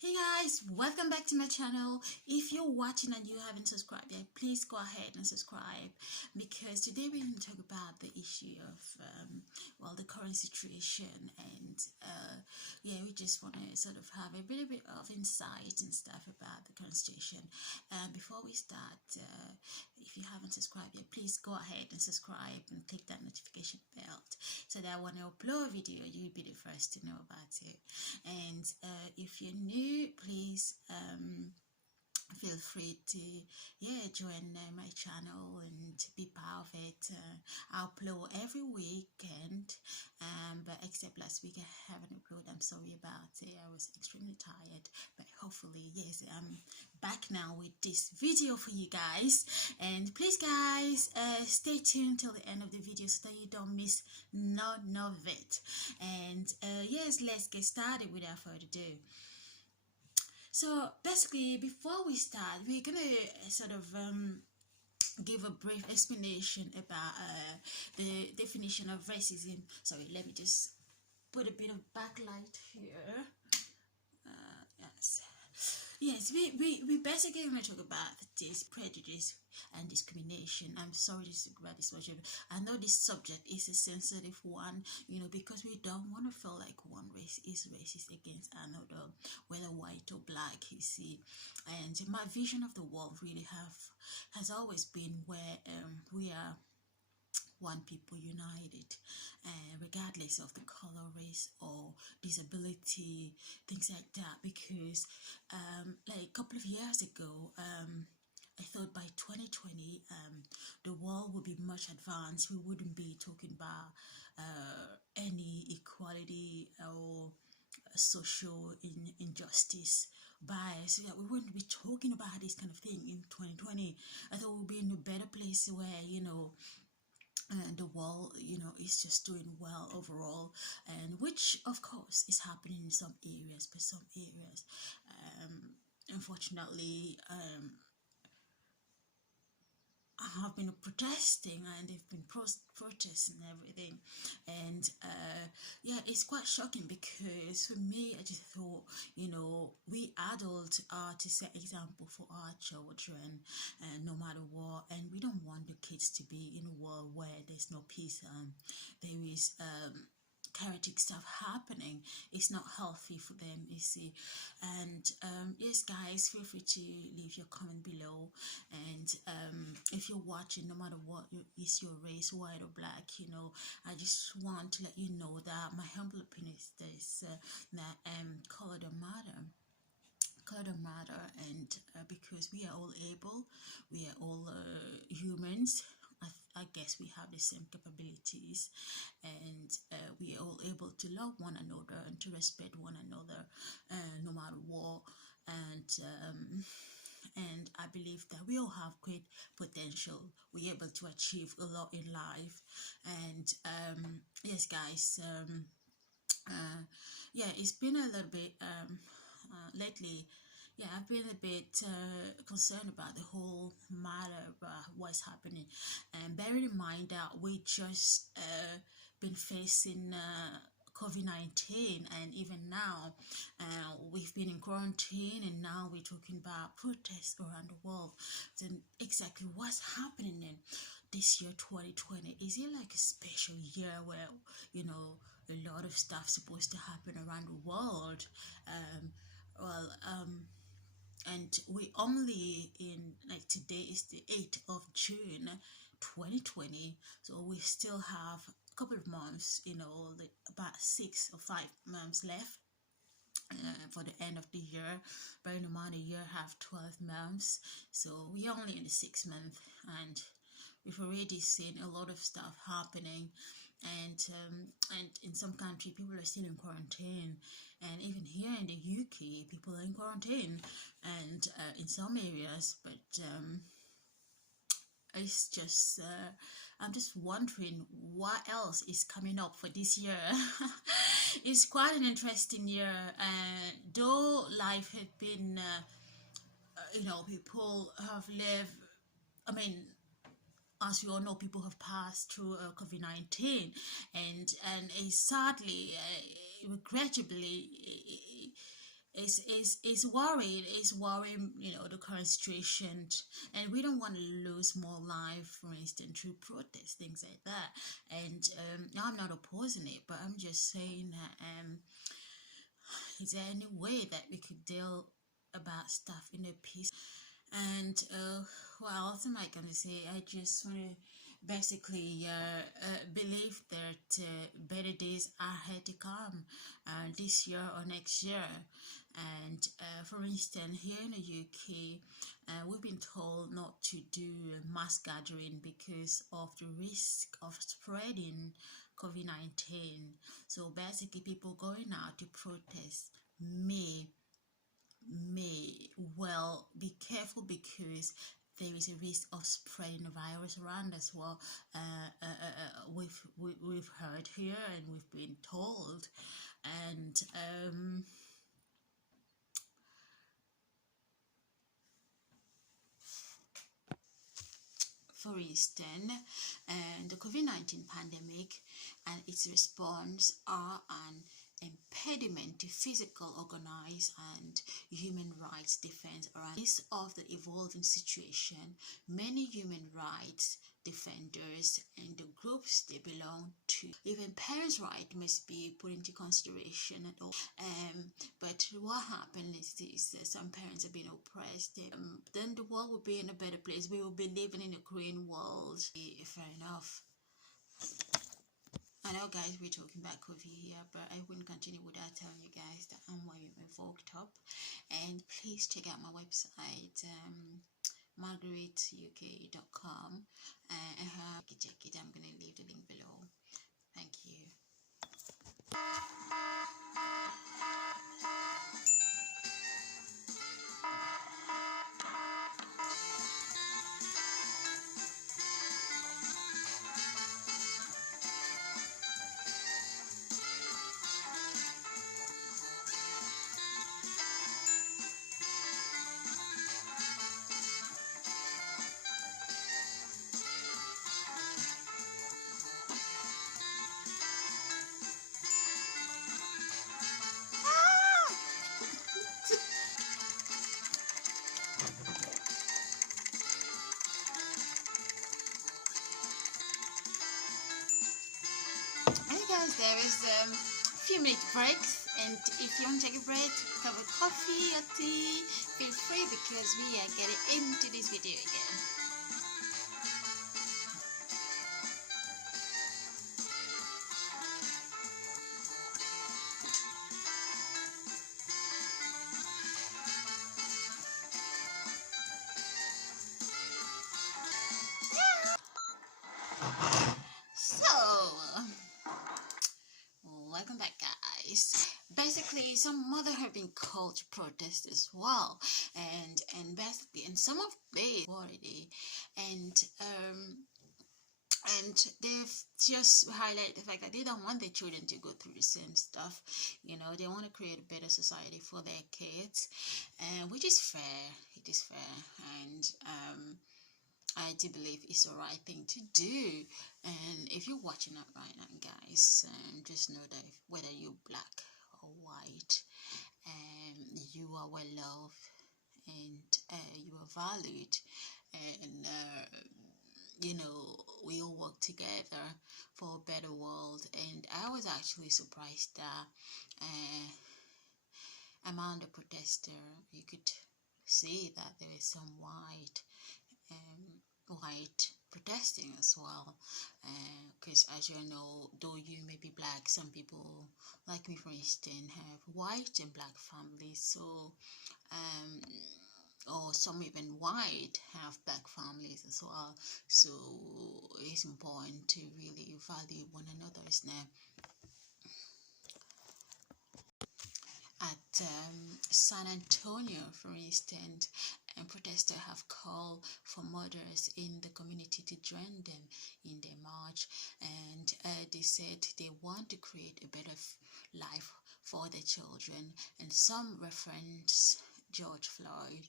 Hey guys, welcome back to my channel. If you're watching and you haven't subscribed yet, please go ahead and subscribe, because today we're going to talk about the issue of the current situation, and we just want to sort of have a little bit of insight and stuff about the current situation. Before we start, if you haven't subscribed yet, please go ahead and subscribe and click that notification bell so that when I upload a video, you'll be the first to know about it. And if you're new, please feel free to join my channel and be part of it. I upload every weekend, but except last week I haven't uploaded. I'm sorry about it. I was extremely tired, but hopefully yes, I'm back now with this video for you guys. And please guys, stay tuned till the end of the video so that you don't miss none of it. And yes, let's get started without further ado. So basically, before we start, we're gonna sort of give a brief explanation about the definition of racism. Sorry, let me just put a bit of backlight here. Yes, we basically going to talk about this prejudice and discrimination. I'm sorry to speak about this much. I know this subject is a sensitive one, because we don't want to feel like one race is racist against another, whether white or black, you see. And my vision of the world really has always been where we are one people united, regardless of the color, race, or disability, things like that. Because like a couple of years ago, I thought by 2020 the world would be much advanced. We wouldn't be talking about any equality or social injustice, bias. We wouldn't be talking about this kind of thing in 2020. I thought we'd be in a better place where and the world is just doing well overall, and which of course is happening in some areas, but some areas unfortunately have been protesting, and they've been protesting and everything. And it's quite shocking, because for me, I just thought, we adults are to set example for our children, no matter what. And we don't want the kids to be in a world where there's no peace, there is chaotic stuff happening. It's not healthy for them, you see. And yes guys, feel free to leave your comment below. And if you're watching, no matter what is your race, white or black, I just want to let you know that my humble opinion is this, that color don't matter. And because we are all able, we are all humans. I guess we have the same capabilities, and we are all able to love one another and to respect one another, no matter what. And I believe that we all have great potential. We're able to achieve a lot in life. And yes guys, it's been a little bit lately. I've been a bit concerned about the whole matter about what's happening, and bearing in mind that we just been facing COVID-19, and even now we've been in quarantine, and now we're talking about protests around the world. Then exactly what's happening in this year 2020? Is it like a special year where a lot of stuff supposed to happen around the world? And we only in, like, today is the 8th of June 2020, so we still have a couple of months, about 6 or 5 months left for the end of the year. Bearing in mind, a year have 12 months, so we're only in the 6th month, and we've already seen a lot of stuff happening. And in some country, people are still in quarantine, and even here in the UK, people are in quarantine, and in some areas. But it's just I'm just wondering what else is coming up for this year. It's quite an interesting year, though life had been people have lived, as we all know, people have passed through COVID-19, and sadly, regrettably, is worried, is worrying, you know, the current situation, and we don't want to lose more life, for instance, through protests, things like that. And I'm not opposing it, but I'm just saying that is there any way that we could deal about stuff in a peace? And what else am I gonna say? I just want to basically believe that better days are ahead to come this year or next year. And for instance, here in the UK, we've been told not to do mass gathering because of the risk of spreading COVID-19. So basically, people going out to protest may well be careful because there is a risk of spreading the virus around as well. We've heard here and we've been told, and for instance, the COVID-19 pandemic and its response are an impediment to physical, organized, and human rights defense around this of the evolving situation. Many human rights defenders and the groups they belong to, even parents' rights must be put into consideration at all. But what happens is that some parents are being oppressed. Then the world will be in a better place. We will be living in a green world. Fair enough. I know, guys, we're talking about COVID here, but I wouldn't continue without telling you guys that I'm wearing my Vogued up. And please check out my website, margaretuk.com. And check it. I'm going to leave the link below. Thank you. Hey guys, there is a few minute breaks, and if you want to take a break, have a coffee or tea, feel free because we are getting into this video again. Welcome back, guys. Basically, some mother have been called to protest as well, and basically, and some of they already, and they've just highlight the fact that they don't want their children to go through the same stuff. You know, they want to create a better society for their kids, which is fair. It is fair, and I do believe it's the right thing to do. And if you're watching that right now, guys, just know that whether you're black or white, you are well loved and you are valued, and you know, we all work together for a better world. And I was actually surprised that among the protester, you could see that there is some white protesting as well, because as you know, though you may be black, some people like me, for instance, have white and black families, so or some even white have black families as well. So it's important to really value one another, isn't it? At San Antonio, for instance, protesters have called for mothers in the community to join them in their march, and they said they want to create a better life for their children. And some reference George Floyd,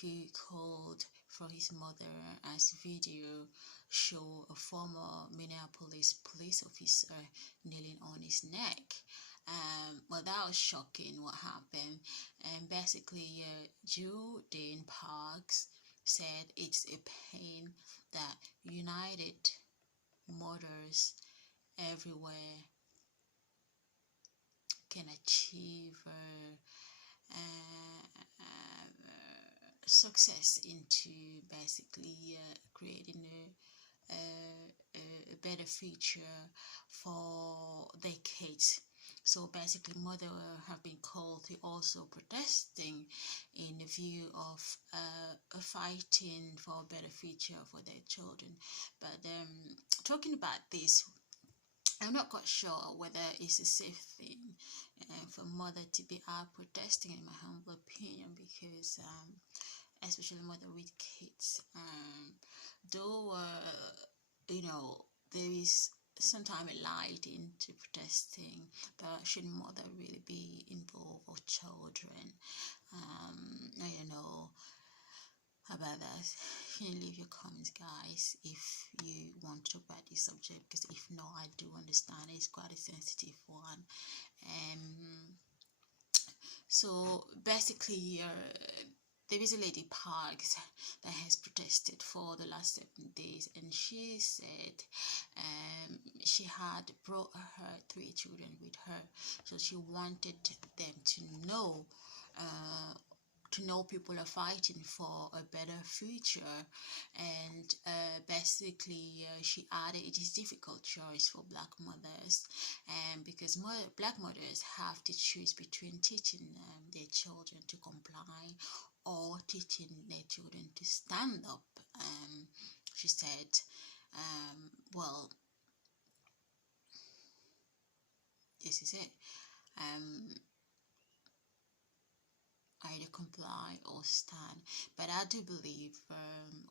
who called for his mother, as video show a former Minneapolis police officer kneeling on his neck. Well, that was shocking what happened. And basically, Judine Parks said it's a pain that united mothers everywhere can achieve success into basically creating a better future for their kids. So basically, mother have been called to also protesting in the view of fighting for a better future for their children. But talking about this, I'm not quite sure whether it's a safe thing for mother to be out protesting, in my humble opinion, because especially mother with kids, though there is sometimes a light into protesting, but shouldn't mother really be involved or children? I don't know about that. Can you leave your comments, guys, if you want to talk about this subject? Because if not, I do understand it's quite a sensitive one. So basically, there is a lady Parks that has protested for the last 7 days, and she said she had brought her 3 children with her, so she wanted them to know people are fighting for a better future. And basically she added it is difficult choice for black mothers, and because black mothers have to choose between teaching their children to comply or teaching their children to stand up. She said, well, this is it. Either comply or stand, but I do believe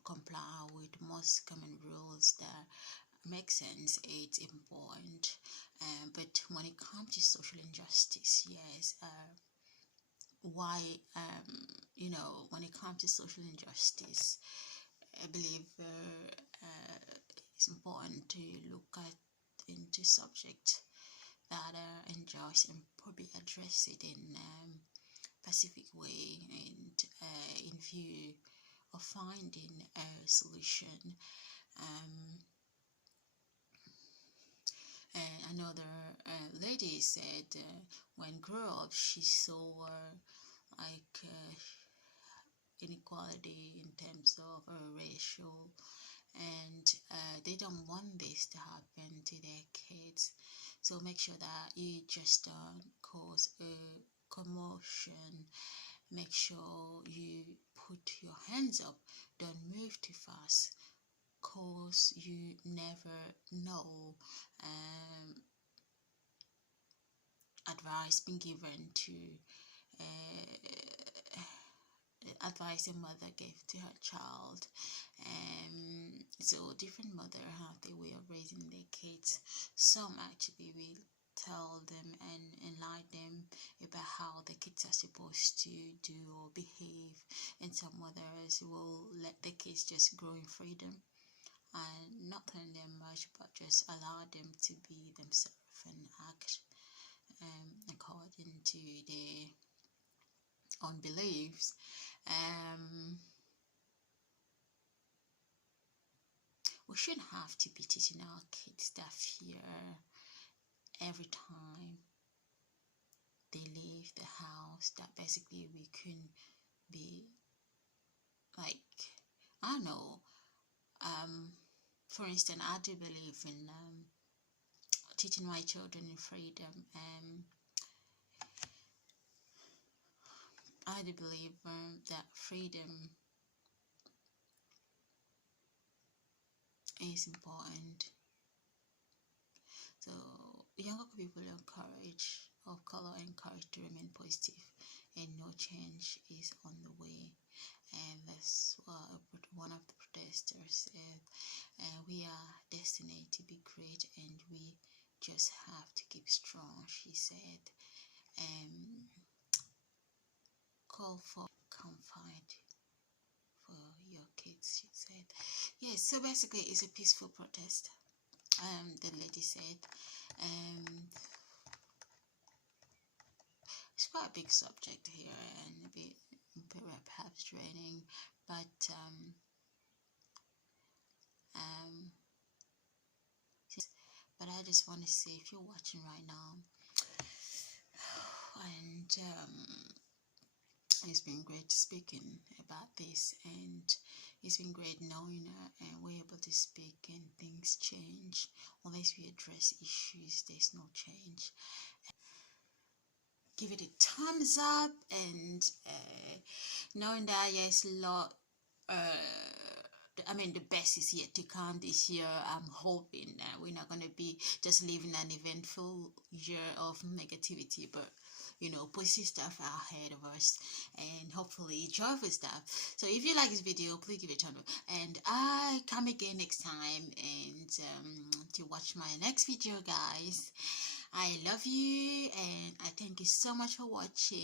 comply with most common rules that make sense. It's important, but when it comes to social injustice, yes, why when it comes to social injustice, I believe it's important to look at into subject that are unjust and probably address it in Pacific way, and in view of finding a solution. And another lady said when grew up she saw like inequality in terms of racial, and they don't want this to happen to their kids. So make sure that you just don't cause a commotion. Make sure you put your hands up, don't move too fast, cause you never know. Advice being given to advice a mother gave to her child. So different mother have their way of raising their kids. Some actually will tell them and enlighten them about how the kids are supposed to do or behave, and some mothers will let the kids just grow in freedom and not telling them much, but just allow them to be themselves and act according to their own beliefs. We shouldn't have to be teaching our kids that fear every time they leave the house, that basically we can be like, I don't know, for instance, I do believe in teaching my children in freedom. I do believe that freedom is important. So younger people of color encouraged to remain positive, and no change is on the way. And that's what one of the protesters said. We are destined to be great, and we just have to keep strong, she said. Call for confide for your kids, she said. Yes, so basically it's a peaceful protest. The lady said, quite a big subject here and a bit perhaps draining, but I just want to say, if you're watching right now, and it's been great speaking about this, and it's been great knowing and we're able to speak and things change. Unless we address issues, there's no change. Give it a thumbs up, and knowing that yes, the best is yet to come this year. I'm hoping that we're not going to be just living an eventful year of negativity, but positive stuff ahead of us, and hopefully joyful stuff. So if you like this video, please give it a thumbs up, and I come again next time and to watch my next video, guys. I love you, and I thank you so much for watching.